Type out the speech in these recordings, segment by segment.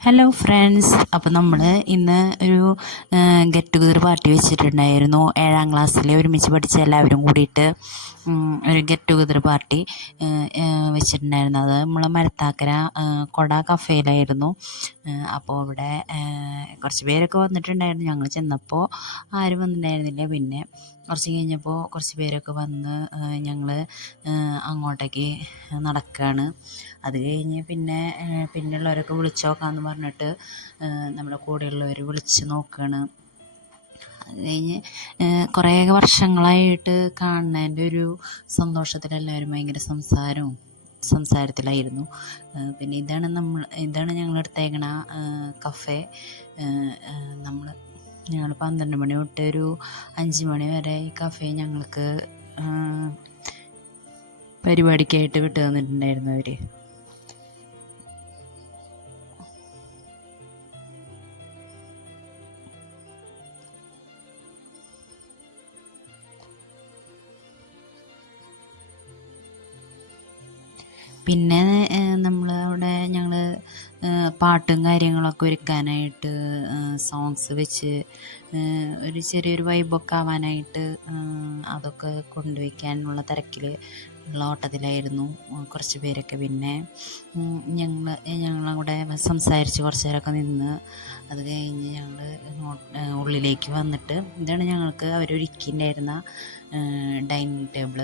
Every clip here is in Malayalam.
ഹലോ ഫ്രണ്ട്സ് അപ്പോൾ നമ്മൾ ഇന്ന് ഒരു ഗെറ്റ് ടുഗദർ പാർട്ടി വെച്ചിട്ടുണ്ടായിരുന്നു. ഏഴാം ക്ലാസ്സിൽ ഒരുമിച്ച് പഠിച്ച എല്ലാവരും കൂടിയിട്ട്. ഒരു ഗെറ്റ് ടുഗദർ പാർട്ടി വെച്ചിട്ടുണ്ടായിരുന്നു. അത് നമ്മളെ മരത്താക്കര കൊട കഫേയിലായിരുന്നു അപ്പോൾ അവിടെ കുറച്ച് പേരൊക്കെ വന്നിട്ടുണ്ടായിരുന്നു. ഞങ്ങൾ ചെന്നപ്പോൾ ആരും വന്നിട്ടുണ്ടായിരുന്നില്ല. പിന്നെ കുറച്ച് കഴിഞ്ഞപ്പോൾ കുറച്ച് പേരൊക്കെ വന്ന് ഞങ്ങൾ അങ്ങോട്ടേക്ക് നടക്കുകയാണ് അത് കഴിഞ്ഞ് പിന്നെ പിന്നെ പിന്നെയുള്ളവരൊക്കെ വിളിച്ചു നോക്കാമെന്ന് പറഞ്ഞിട്ട് നമ്മുടെ കൂടെയുള്ളവർ വിളിച്ച് നോക്കുകയാണ് അത് കഴിഞ്ഞ് കുറേ വർഷങ്ങളായിട്ട് കാണുന്നതിന്റെ ഒരു സന്തോഷത്തിൽ എല്ലാവരും ഭയങ്കര സംസാരവും സംസാരത്തിലായിരുന്നു. പിന്നെ ഇതാണ് നമ്മൾ ഇതാണ് ഞങ്ങൾ എടുത്തേക്കണ കഫേ. നമ്മൾ ഞങ്ങൾ പന്ത്രണ്ട് മണി തൊട്ട് ഒരു അഞ്ച് മണി വരെ ഈ കഫേ ഞങ്ങൾക്ക് പരിപാടിക്കായിട്ട് വിട്ടു തന്നിട്ടുണ്ടായിരുന്നു അവർ പിന്നെ നമ്മൾ അവിടെ ഞങ്ങൾ പാട്ടും കാര്യങ്ങളൊക്കെ ഒരുക്കാനായിട്ട് സോങ്സ് വെച്ച് ഒരു ചെറിയൊരു വൈബൊക്കെ ആവാനായിട്ട് അതൊക്കെ കൊണ്ടുവയ്ക്കാനുള്ള തിരക്കിൽ ഉള്ള ഓട്ടത്തിലായിരുന്നു കുറച്ച് പേരൊക്കെ. പിന്നെ ഞങ്ങൾ ഞങ്ങളവിടെ സംസാരിച്ച് കുറച്ച് നേരമൊക്കെ നിന്ന് അത് കഴിഞ്ഞ് ഞങ്ങൾ ഉള്ളിലേക്ക് വന്നിട്ട് ഇതാണ് ഞങ്ങൾക്ക് അവരൊരുക്കിയിട്ടുണ്ടായിരുന്ന ഡൈനിങ് ടേബിൾ.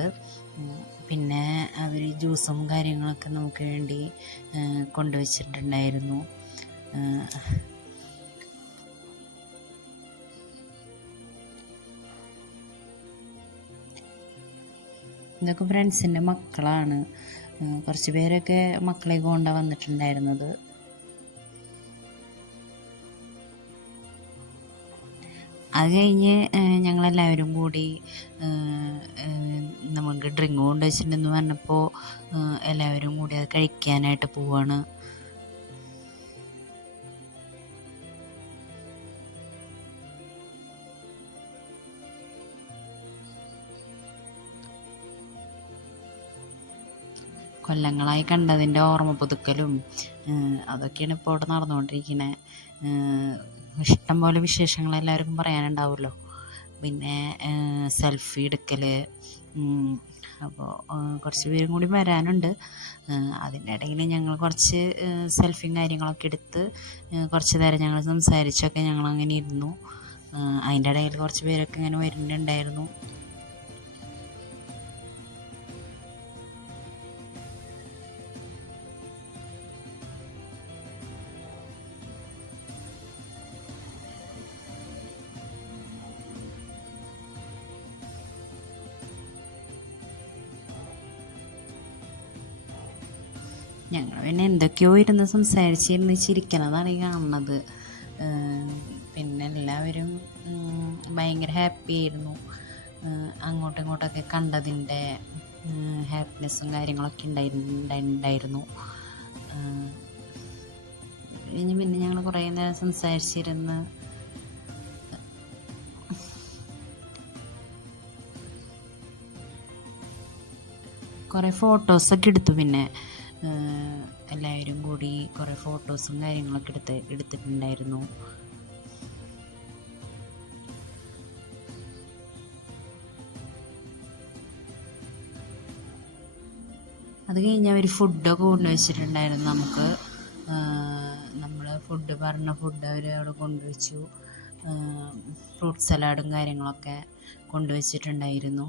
പിന്നെ അവർ ജ്യൂസും കാര്യങ്ങളൊക്കെ നമുക്ക് വേണ്ടി കൊണ്ടുവച്ചിട്ടുണ്ടായിരുന്നു. ഇതൊക്കെ ഫ്രണ്ട്സിന്റെ മക്കളാണ്. കുറച്ച് പേരൊക്കെ മക്കളെ കൊണ്ടാണ് വന്നിട്ടുണ്ടായിരുന്നത് അത് കഴിഞ്ഞ് ഞങ്ങളെല്ലാവരും കൂടി നമുക്ക് ഡ്രിങ്ക് കൊണ്ട് വെച്ചിട്ടുണ്ടെന്ന് പറഞ്ഞപ്പോൾ എല്ലാവരും കൂടി അത് കഴിക്കാനായിട്ട് പോവാണ്. കൊല്ലങ്ങളായി കണ്ടതിന്റെ ഓർമ്മ പുതുക്കലും അതൊക്കെയാണ് ഇപ്പോൾ ഇവിടെ നടന്നുകൊണ്ടിരിക്കുന്നത് ഇഷ്ടം പോലെ വിശേഷങ്ങൾ എല്ലാവർക്കും പറയാനുണ്ടാവുമല്ലോ. പിന്നെ സെൽഫി എടുക്കൽ അപ്പോൾ കുറച്ച് പേരും കൂടി വരാനുണ്ട്. അതിന്റെ ഇടയിൽ ഞങ്ങൾ കുറച്ച് സെൽഫിയും കാര്യങ്ങളൊക്കെ എടുത്ത് കുറച്ച് നേരം ഞങ്ങൾ സംസാരിച്ചൊക്കെ ഞങ്ങൾ അങ്ങനെ ഇരുന്നു അതിന്റെ ഇടയിൽ കുറച്ച് പേരൊക്കെ ഇങ്ങനെ വരുന്നുണ്ടായിരുന്നു. ഞങ്ങൾ പിന്നെ എന്തൊക്കെയോ ഇരുന്ന് സംസാരിച്ചിരുന്ന് ചിരിക്കണതാണ് ഈ കാണുന്നത്. പിന്നെ എല്ലാവരും ഭയങ്കര ഹാപ്പി ആയിരുന്നു. അങ്ങോട്ടും ഇങ്ങോട്ടൊക്കെ കണ്ടതിന്റെ ഹാപ്പിനെസ്സും കാര്യങ്ങളൊക്കെ ഉണ്ടായിരുന്നു ഇനി പിന്നെ ഞങ്ങൾ കുറേ നേരം സംസാരിച്ചിരുന്ന് കുറേ ഫോട്ടോസൊക്കെ എടുത്തു പിന്നെ. എല്ലാവരും കൂടി കുറേ ഫോട്ടോസും കാര്യങ്ങളൊക്കെ എടുത്ത് എടുത്തിട്ടുണ്ടായിരുന്നു. അത് കഴിഞ്ഞ് അവർ ഫുഡൊക്കെ കൊണ്ടുവച്ചിട്ടുണ്ടായിരുന്നു നമുക്ക്. നമ്മൾ ഫുഡ് പറഞ്ഞ ഫുഡ് അവർ അവിടെ കൊണ്ടുവച്ചു ഫ്രൂട്ട് സലാഡും കാര്യങ്ങളൊക്കെ കൊണ്ടുവച്ചിട്ടുണ്ടായിരുന്നു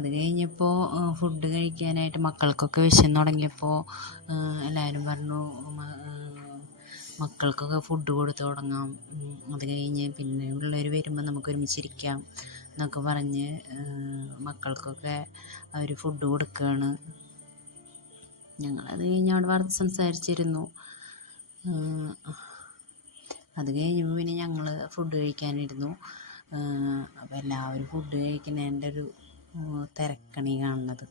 അത് കഴിഞ്ഞപ്പോൾ ഫുഡ് കഴിക്കാനായിട്ട് മക്കൾക്കൊക്കെ വിശന്ന് തുടങ്ങിയപ്പോൾ എല്ലാവരും പറഞ്ഞു മക്കൾക്കൊക്കെ ഫുഡ് കൊടുത്ത് തുടങ്ങാം. അത് കഴിഞ്ഞ് പിന്നെ ഉള്ളവർ വരുമ്പോൾ നമുക്ക് ഒരുമിച്ചിരിക്കാം എന്നൊക്കെ പറഞ്ഞ് മക്കൾക്കൊക്കെ അവർ ഫുഡ് കൊടുക്കുകയാണ് ഞങ്ങളത് കഴിഞ്ഞ് അവിടെ വറുത്ത് സംസാരിച്ചിരുന്നു. അത് കഴിഞ്ഞപ്പോൾ പിന്നെ ഞങ്ങൾ ഫുഡ് കഴിക്കാനിരുന്നു. അപ്പോൾ എല്ലാവരും ഫുഡ് കഴിക്കുന്നതിന്റെ ഒരു തിരക്കാണ് കാണുന്നത്.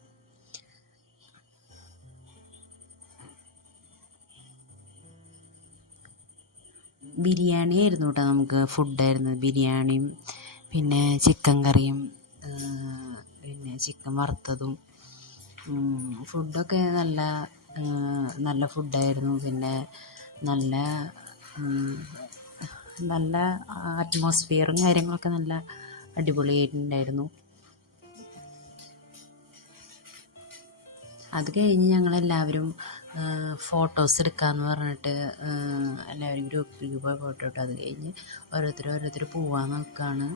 ബിരിയാണി ആയിരുന്നു കേട്ടോ നമുക്ക് ഫുഡായിരുന്നു ബിരിയാണിയും പിന്നെ ചിക്കൻ കറിയും പിന്നെ ചിക്കൻ വറുത്തതും ഫുഡൊക്കെ നല്ല നല്ല ഫുഡായിരുന്നു പിന്നെ നല്ല നല്ല അറ്റ്മോസ്ഫിയറും കാര്യങ്ങളൊക്കെ നല്ല അടിപൊളിയായിട്ടുണ്ടായിരുന്നു. അത് കഴിഞ്ഞ് ഞങ്ങളെല്ലാവരും ഫോട്ടോസ് എടുക്കാമെന്ന് പറഞ്ഞിട്ട് എല്ലാവരും ഗ്രൂപ്പ് ഗ്രൂപ്പായി ഫോട്ടോ ഇട്ടു. അത് കഴിഞ്ഞ് ഓരോരുത്തർ ഓരോരുത്തർ പോവാൻ നോക്കുകയാണ്